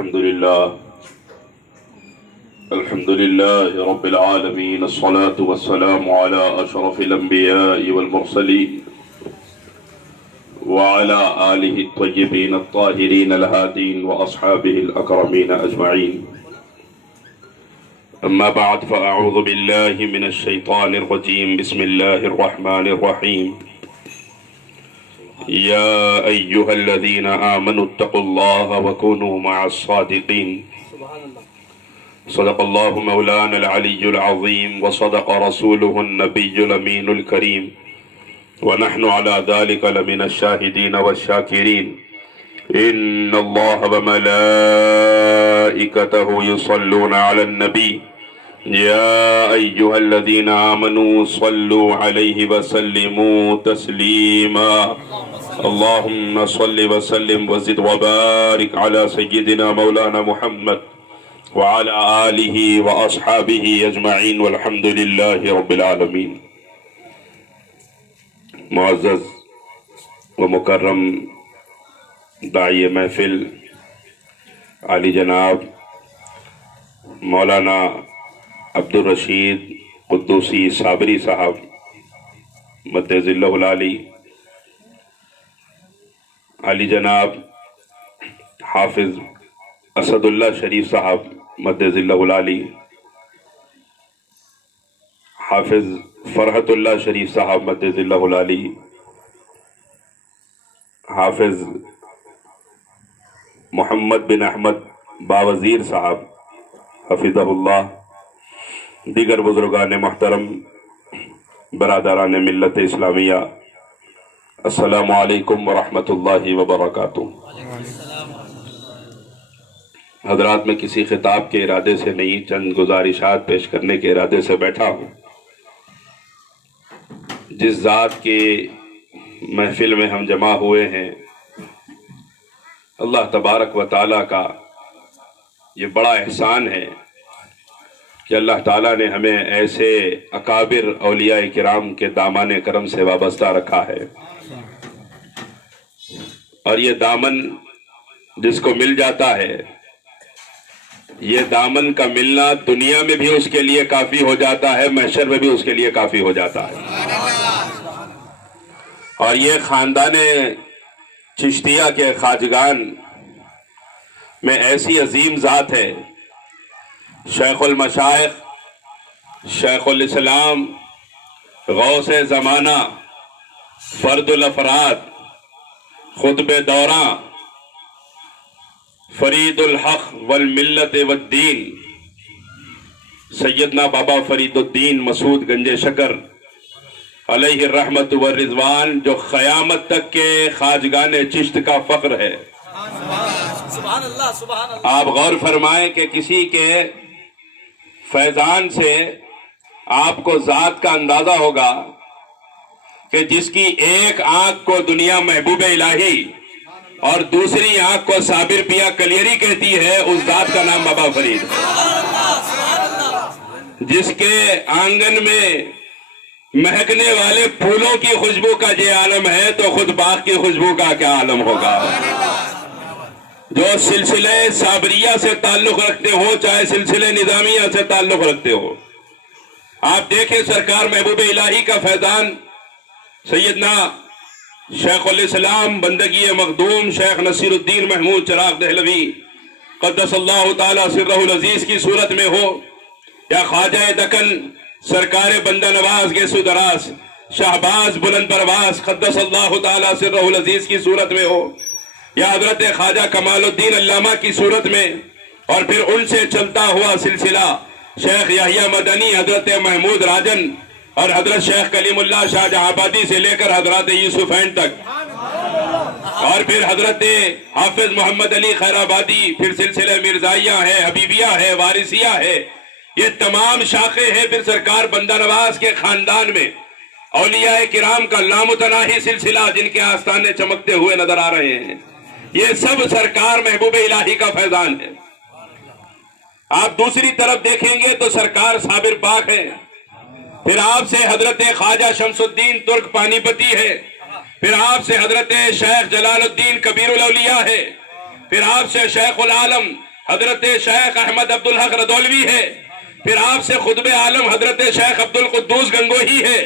الحمد لله رب العالمين، الصلاة والسلام على أشرف الأنبياء والمرسلين وعلى آله الطيبين الطاهرين الهادين وأصحابه الأكرمين أجمعين. أما بعد، فأعوذ بالله من الشيطان الرجيم. بسم الله الرحمن الرحيم. يا أيها الذين آمنوا اتقوا الله وكونوا مع الصادقين. صدق الله مولانا العلي العظيم وصدق رسوله النبي الأمين الكريم، ونحن على ذلك لمن الشاهدين والشاكرين. إن الله وملائكته يصلون على النبي يا أيها الذين آمنوا صلوا عليه وسلموا تسليما. اللهم صل وسلم وزد وبارك على سيدنا مولانا محمد وعلى آله وأصحابه أجمعين، والحمد لله رب العالمين. معزز و مکرم داعی محفل علی جناب مولانا عبدالرشید قدوسی صابری صاحب مدد ذلہ العالی، علی جناب حافظ اسد اللہ شریف صاحب مدد ذلہ العالی، حافظ فرحت اللہ شریف صاحب مدد ذلہ العالی، حافظ محمد بن احمد باوزیر صاحب حفظہ اللہ، دیگر بزرگان محترم، برادران ملت اسلامیہ، السلام علیکم ورحمۃ اللہ وبرکاتہ. حضرات، میں کسی خطاب کے ارادے سے نہیں، چند گزارشات پیش کرنے کے ارادے سے بیٹھا ہوں. جس ذات کے محفل میں ہم جمع ہوئے ہیں، اللہ تبارک و تعالیٰ کا یہ بڑا احسان ہے کہ اللہ تعالیٰ نے ہمیں ایسے اکابر اولیاء کرام کے دامان کرم سے وابستہ رکھا ہے، اور یہ دامن جس کو مل جاتا ہے، یہ دامن کا ملنا دنیا میں بھی اس کے لیے کافی ہو جاتا ہے، محشر میں بھی اس کے لیے کافی ہو جاتا ہے. اور یہ خاندان چشتیہ کے خواجگان میں ایسی عظیم ذات ہے، شیخ المشائخ، شیخ الاسلام، غوث زمانہ، فرد الافراد، خطب دوراں، فرید الحق والملت والدین، سیدنا بابا فرید الدین مسعود گنج شکر علیہ الرحمت والرضوان، جو قیامت تک کے خواجگان چشت کا فخر ہے. سبحان اللہ سبحان اللہ. آپ غور فرمائیں کہ کسی کے فیضان سے آپ کو ذات کا اندازہ ہوگا کہ جس کی ایک آنکھ کو دنیا محبوب الہی اور دوسری آنکھ کو صابر پیا کلیری کہتی ہے، اس ذات کا نام بابا فرید ہے. جس کے آنگن میں مہکنے والے پھولوں کی خوشبو کا یہ عالم ہے، تو خود باغ کی خوشبو کا کیا عالم ہوگا. جو سلسلے صابریہ سے تعلق رکھتے ہو، چاہے سلسلے نظامیہ سے تعلق رکھتے ہو، آپ دیکھیں سرکار محبوب الہی کا فیضان سیدنا شیخ الاسلام بندگی مخدوم شیخ نصیر الدین محمود چراغ دہلوی قدس اللہ تعالی سرہ العزیز کی صورت میں ہو، یا خواجہ دکن سرکار بندہ نواز کے سدراس شہباز بلند پرواز قدس اللہ تعالی سرہ العزیز کی صورت میں ہو، یا حضرت خواجہ کمال الدین علامہ کی صورت میں، اور پھر ان سے چلتا ہوا سلسلہ شیخ یحییٰ مدنی، حضرت محمود راجن، اور حضرت شیخ کلیم اللہ شاہ جہاں آبادی سے لے کر حضرت یوسفین تک، اور پھر حضرت حافظ محمد علی خیر آبادی، پھر سلسلہ مرزائیہ ہے، حبیبیہ ہے، وارثیہ ہے. یہ تمام شاخیں ہیں. پھر سرکار بندہ نواز کے خاندان میں اولیاء کرام کا لامتناہی سلسلہ، جن کے آستانے چمکتے ہوئے نظر آ رہے ہیں. یہ سب سرکار محبوب الہی کا فیضان ہے. آپ دوسری طرف دیکھیں گے تو سرکار صابر پاک ہے. پھر آپ سے حضرت خواجہ شمس الدین ترک پانی پتی ہے. پھر آپ سے حضرت شیخ جلال الدین کبیر الاولیاء ہے. پھر آپ سے شیخ العالم حضرت شیخ احمد عبدالحق رضولوی ہے، پھر آپ سے خطب عالم حضرت شیخ عبد القدوس گنگوہی ہے۔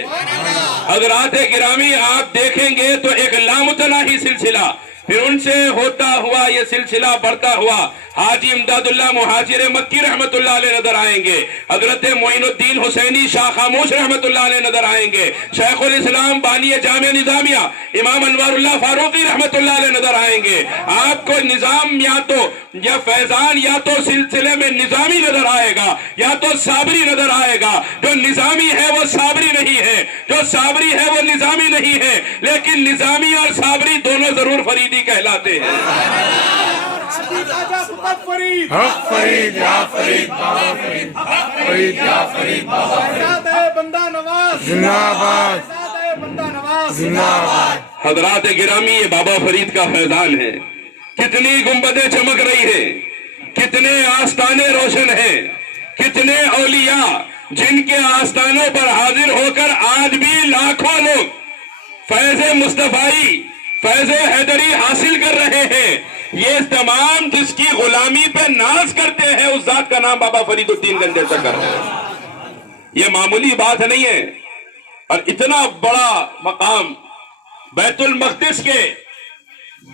حضرات گرامی آپ دیکھیں گے تو ایک لامتناہی سلسلہ، پھر ان سے ہوتا ہوا یہ سلسلہ بڑھتا ہوا حاجی امداد اللہ مہاجر مکی رحمت اللہ علیہ نظر آئیں گے، حضرت معین الدین حسینی شاہ خاموش رحمت اللہ علیہ نظر آئیں گے، شیخ الاسلام بانی جامع نظامیہ امام انوار اللہ فاروقی رحمت اللہ علیہ نظر آئیں گے۔ آپ کو نظام یا فیضان یا تو سلسلے میں نظامی نظر آئے گا یا تو صابری نظر آئے گا۔ جو نظامی ہے وہ صابری نہیں ہے، جو صابری ہے وہ نظامی نہیں ہے، لیکن نظامی اور صابری دونوں ضرور فریدی کہلاتے ہیں۔ حق فرید یا فرید بابا فرید، حق فرید یا فرید بابا فرید، بندہ نواز زندہ باد، بندہ نواز زندہ باد۔ حضرات گرامی یہ بابا فرید کا فیضان ہے، کتنی گنبدیں چمک رہی ہیں، کتنے آستانے روشن ہیں، کتنے اولیاء جن کے آستانوں پر حاضر ہو کر آج بھی لاکھوں لوگ فیض مصطفائی، فیض حیدری حاصل کر رہے ہیں۔ یہ تمام جس کی غلامی پہ ناز کرتے ہیں اس ذات کا نام بابا فرید الدین گنج شکر ہے۔ یہ معمولی بات نہیں ہے، اور اتنا بڑا مقام بیت المقدس کے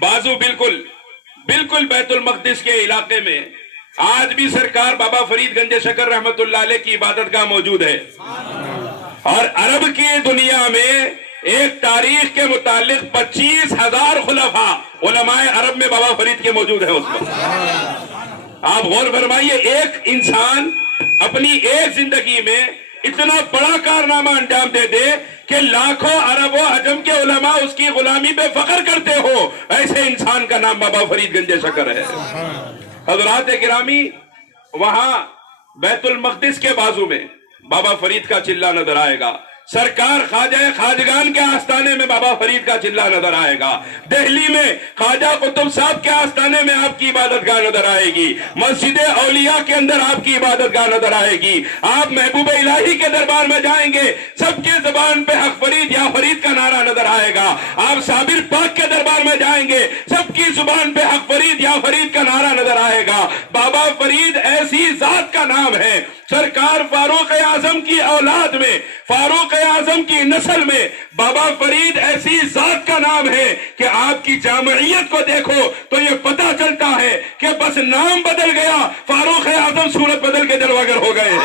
بازو بالکل بیت المقدس کے علاقے میں آج بھی سرکار بابا فرید گنج شکر رحمت اللہ علیہ کی عبادت گاہ موجود ہے، اور عرب کی دنیا میں ایک تاریخ کے متعلق 25,000 خلفاء علماء عرب میں بابا فرید کے موجود ہیں۔ اس وقت آپ غور فرمائیے، ایک انسان اپنی ایک زندگی میں اتنا بڑا کارنامہ انجام دے دے کہ لاکھوں عرب و عجم کے علماء اس کی غلامی پہ فخر کرتے ہو، ایسے انسان کا نام بابا فرید گنج شکر ہے۔ حضرات گرامی، وہاں بیت المقدس کے بازو میں بابا فرید کا چلہ نظر آئے گا، سرکار خواجہ خواجگان کے آستانے میں بابا فرید کا چلہ نظر آئے گا، دہلی میں خواجہ قطب صاحب کے آستانے میں آپ کی عبادت گاہ نظر آئے گی، مسجد اولیاء کے اندر آپ کی عبادت گاہ نظر آئے گی، آپ محبوب الہی کے دربار میں جائیں گے سب کی زبان پہ حق فرید یا فرید کا نعرہ نظر آئے گا، آپ صابر پاک کے دربار میں جائیں گے سب کی زبان پہ حق فرید یا فرید کا نعرہ نظر آئے گا۔ بابا فرید ایسی ذات کا نام ہے، سرکار فاروق اعظم کی اولاد میں، فاروق اعظم کی نسل میں بابا فرید ایسی ذات کا نام ہے کہ آپ کی جامعیت کو دیکھو تو یہ پتہ چلتا ہے کہ بس نام بدل گیا، فاروق اعظم صورت بدل کے جلوگر ہو گئے ہیں۔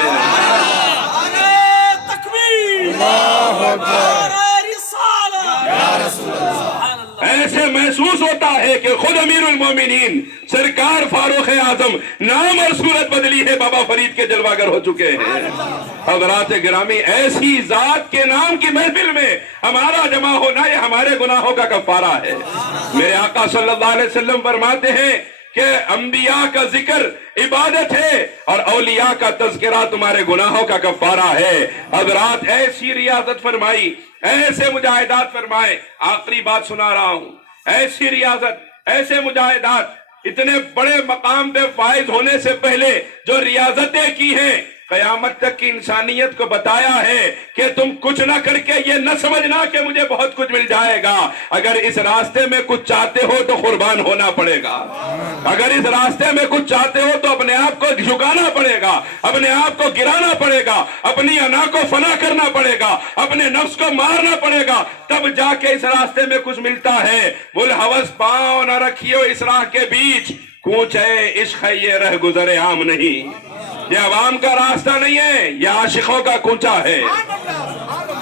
ایسے محسوس ہوتا ہے کہ خود امیر المومنین سرکار فاروق اعظم نام اور صورت بدلی ہے، بابا فرید کے جلواگر ہو چکے ہیں۔ حضرات گرامی، ایسی ذات کے نام کی محفل میں ہمارا جمع ہونا یہ ہمارے گناہوں کا کفارہ ہے۔ میرے آقا صلی اللہ علیہ وسلم فرماتے ہیں کہ انبیاء کا ذکر عبادت ہے اور اولیاء کا تذکرہ تمہارے گناہوں کا کفارہ ہے۔ حضرات ایسی ریاضت فرمائی، ایسے مجاہدات فرمائے، آخری بات سنا رہا ہوں، ایسی ریاضت، ایسے مجاہدات، اتنے بڑے مقام پہ فائز ہونے سے پہلے جو ریاضتیں کی ہیں، قیامت تک کی انسانیت کو بتایا ہے کہ تم کچھ نہ کر کے یہ نہ سمجھنا کہ مجھے بہت کچھ مل جائے گا، اگر اس راستے میں کچھ چاہتے ہو تو قربان ہونا پڑے گا، اگر اس راستے میں کچھ چاہتے ہو تو اپنے آپ کو جھکانا پڑے گا، اپنے آپ کو گرانا پڑے گا، اپنی انا کو فنا کرنا پڑے گا، اپنے نفس کو مارنا پڑے گا، تب جا کے اس راستے میں کچھ ملتا ہے۔ بلحوث پاؤں نہ رکھیو اس راہ کے بیچ، کوچ ہے عشق ہے یہ رہ گزر عام نہیں، یہ عوام کا راستہ نہیں ہے، یہ عاشقوں کا کوچا ہے۔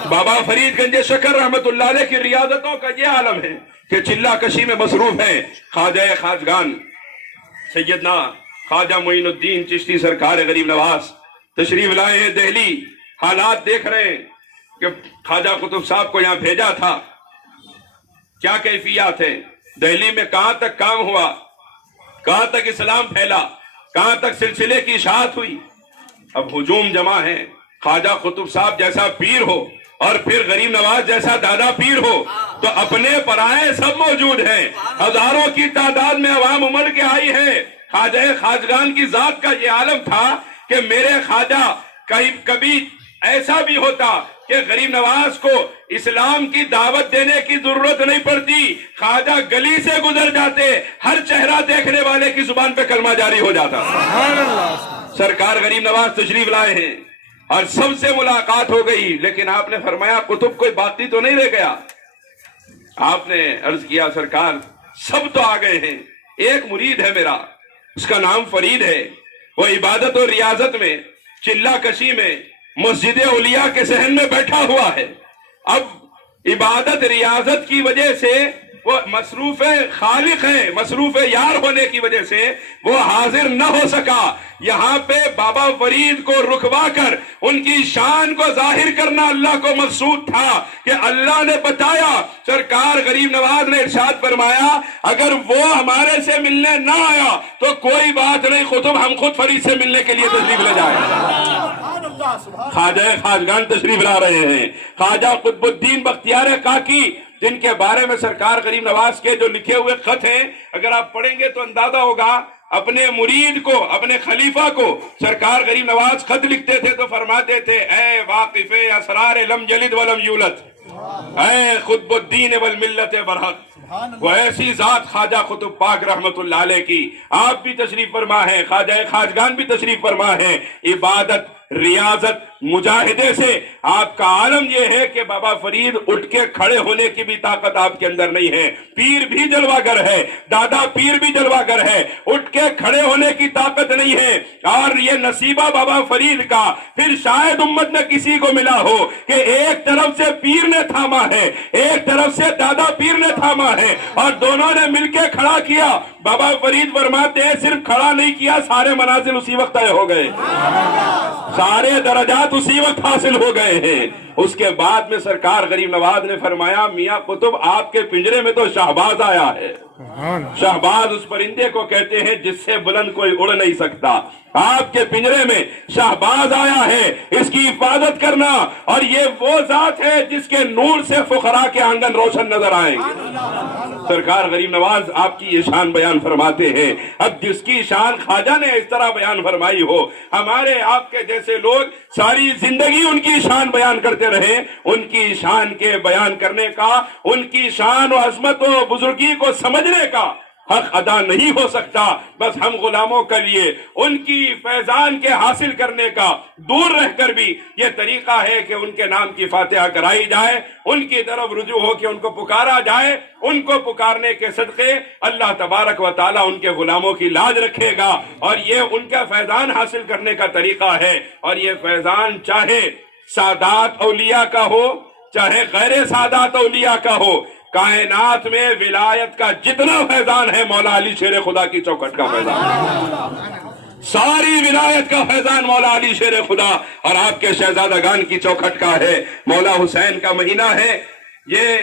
بابا فرید گنج شکر رحمت اللہ علیہ کی ریاضتوں کا یہ عالم ہے کہ چلہ کشی میں مصروف ہیں۔ خواجہ خواجگان سیدنا خواجہ معین الدین چشتی سرکار غریب نواز تشریف لائے ہیں دہلی، حالات دیکھ رہے ہیں کہ خواجہ قطب صاحب کو یہاں بھیجا تھا، کیا کیفیات ہیں، دہلی میں کہاں تک کام ہوا، کہاں تک اسلام پھیلا، کہاں تک سلسلے کی اشاعت ہوئی۔ اب ہجوم جمع ہے، خواجہ قطب صاحب جیسا پیر ہو اور پھر غریب نواز جیسا دادا پیر ہو تو اپنے پرائے سب موجود ہیں، ہزاروں کی تعداد میں عوام امڑ کے آئی ہے۔ خواجہ خواجگان کی ذات کا یہ عالم تھا کہ میرے خواجہ کبھی ایسا بھی ہوتا کہ غریب نواز کو اسلام کی دعوت دینے کی ضرورت نہیں پڑتی، خواجہ گلی سے گزر جاتے، ہر چہرہ دیکھنے والے کی زبان پہ کلمہ جاری ہو جاتا۔ سرکار غریب نواز تشریف لائے ہیں اور سب سے ملاقات ہو گئی، لیکن آپ نے فرمایا قطب کوئی باقی تو نہیں رہ گیا؟ آپ نے عرض کیا سرکار سب تو آ گئے ہیں، ایک مرید ہے میرا، اس کا نام فرید ہے، وہ عبادت اور ریاضت میں، چلہ کشی میں، مسجد اولیاء کے صحن میں بیٹھا ہوا ہے۔ اب عبادت ریاضت کی وجہ سے وہ مصروف خالق ہے، مصروف یار ہونے کی وجہ سے وہ حاضر نہ ہو سکا۔ یہاں پہ بابا فرید کو رکوا کر ان کی شان کو ظاہر کرنا اللہ کو مقصود تھا کہ اللہ نے بتایا، سرکار غریب نواز نے ارشاد فرمایا اگر وہ ہمارے سے ملنے نہ آیا تو کوئی بات نہیں، قطب ہم خود فرید سے ملنے کے لیے تشریف لے جائیں۔ خواجہ خواجگان تشریف لا رہے ہیں، خواجہ قطب الدین بختیار کاکی، جن کے بارے میں سرکار غریب نواز کے جو لکھے ہوئے خط ہیں اگر آپ پڑھیں گے تو اندازہ ہوگا، اپنے مرید کو، اپنے خلیفہ کو سرکار غریب نواز خط لکھتے تھے تو فرماتے تھے اے واقف اسرار لم یلد ولم یولد، اے قطب الدین والملت برحق، وہ ایسی ذات خواجہ قطب پاک رحمت اللہ علیہ کی۔ آپ بھی تشریف فرما ہیں، خواجہ خواجگان بھی تشریف فرما ہیں۔ عبادت ریاضت مجاہدے سے آپ کا عالم یہ ہے کہ بابا فرید اٹھ کے کھڑے ہونے کی بھی طاقت آپ کے اندر نہیں ہے، پیر بھی جلوہ گر ہے، دادا پیر بھی جلوہ گر ہے، اٹھ کے کھڑے ہونے کی طاقت نہیں ہے۔ اور یہ نصیبہ بابا فرید کا پھر شاید امت میں کسی کو ملا ہو کہ ایک طرف سے پیر نے تھاما ہے، ایک طرف سے دادا پیر نے تھاما ہے اور دونوں نے مل کے کھڑا کیا۔ بابا فرید فرماتے ہیں صرف کھڑا نہیں کیا، سارے منازل اسی وقت طے ہو گئے، سارے درجات اسی وقت حاصل ہو گئے ہیں۔ اس کے بعد میں سرکار غریب نواز نے فرمایا میاں قطب آپ کے پنجرے میں تو شہباز آیا ہے۔ شہباز اس پرندے کو کہتے ہیں جس سے بلند کوئی اڑ نہیں سکتا، آپ کے پنجرے میں شہباز آیا ہے، اس کی حفاظت کرنا، اور یہ وہ ذات ہے جس کے نور سے فقراء کے آنگن روشن نظر آئیں گے۔ سرکار غریب نواز آپ کی یہ شان بیان فرماتے ہیں۔ اب جس کی شان خواجہ نے اس طرح بیان فرمائی ہو، ہمارے آپ کے جیسے لوگ ساری زندگی ان کی شان بیان کرتے رہے، ان کی شان کے بیان کرنے کا، ان کی شان و عظمت و بزرگی کو سمجھنے کا حق ادا نہیں ہو سکتا۔ بس ہم غلاموں کے لیے ان کی فیضان کے حاصل کرنے کا دور رہ کر بھی یہ طریقہ ہے کہ ان کے نام کی فاتحہ کرائی جائے، ان کی طرف رجوع ہو کے ان کو پکارا جائے۔ ان کو پکارنے کے صدقے اللہ تبارک و تعالیٰ ان کے غلاموں کی لاج رکھے گا، اور یہ ان کا فیضان حاصل کرنے کا طریقہ ہے۔ اور یہ فیضان چاہے سادات اولیاء کا ہو چاہے غیر سادات اولیاء کا ہو، کائنات میں ولایت کا جتنا فیضان ہے مولا علی شیر خدا کی چوکھٹ کا فیضان ہے، ساری ولایت کا فیضان مولا علی شیر خدا اور آپ کے شہزادگان کی چوکھٹ کا ہے۔ مولا حسین کا مہینہ ہے، یہ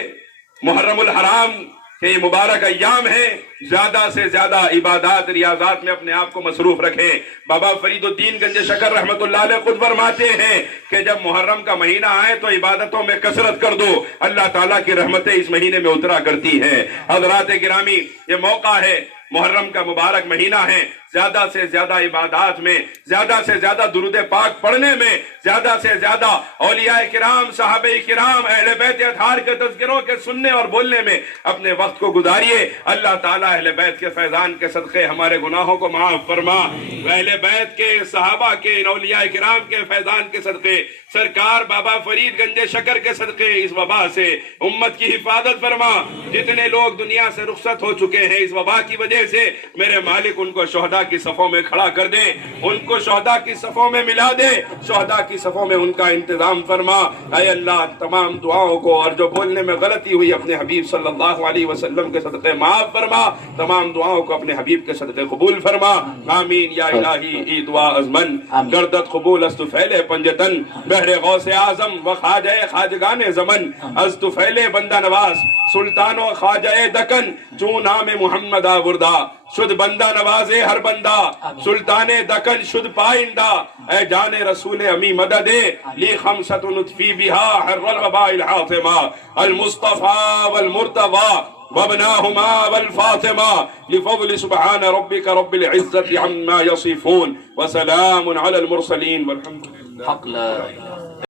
محرم الحرام کے مبارک ایام ہیں، زیادہ سے زیادہ عبادات ریاضات میں اپنے آپ کو مصروف رکھیں۔ بابا فرید الدین گنج شکر رحمت اللہ علیہ خود فرماتے ہیں کہ جب محرم کا مہینہ آئے تو عبادتوں میں کثرت کر دو، اللہ تعالیٰ کی رحمتیں اس مہینے میں اترا کرتی ہیں۔ حضرات گرامی، یہ موقع ہے، محرم کا مبارک مہینہ ہے، زیادہ سے زیادہ عبادات میں، زیادہ سے زیادہ درود پاک پڑھنے میں، زیادہ سے زیادہ اولیاء کرام، صحابہ کرام، اہل بیت اطہار کے تذکروں کے سننے اور بولنے میں اپنے وقت کو گزاریے۔ اللہ تعالیٰ اہل بیت کے فیضان کے صدقے ہمارے گناہوں کو معاف فرما، اہل بیت کے صحابہ کے ان اولیاء کرام کے فیضان کے صدقے، سرکار بابا فرید گنج شکر کے صدقے اس وبا سے امت کی حفاظت فرما۔ جتنے لوگ دنیا سے رخصت ہو چکے ہیں اس وبا کی وجہ سے، میرے مالک ان کو شہداء کی صفوں میں کھڑا کر دے، ان کو شہداء کی صفوں میں ملا دے، شہداء کی صفوں میں ان کا انتظام فرما۔ اے اللہ تمام دعاؤں کو اور جو بولنے میں غلطی ہوئی اپنے حبیب صلی اللہ علیہ وسلم کے صدقے معاف فرما، تمام دعاؤں کو اپنے حبیب کے صدقے قبول فرما۔ آمین یا الہی ای دعا ازمن، گردت قبول است فیلے پنجتن، بہر غوث اعظم و خواجہ خواجگان زمن، است فیلے بندہ نواز سلطان و خواجہ دکن، چون نام محمد آوردہ، شد بندہ نوازے ہر بندہ، سلطان دکن شد پائندہ، اے جان رسول امی مدد لی خمسۃ نطفی بہا حر الوباء الحاطمہ، المصطفى والمرتضى وابناهما والفاطمة لفضل سبحان ربك رب العزة عما يصفون وسلام على المرسلين والحمد لله.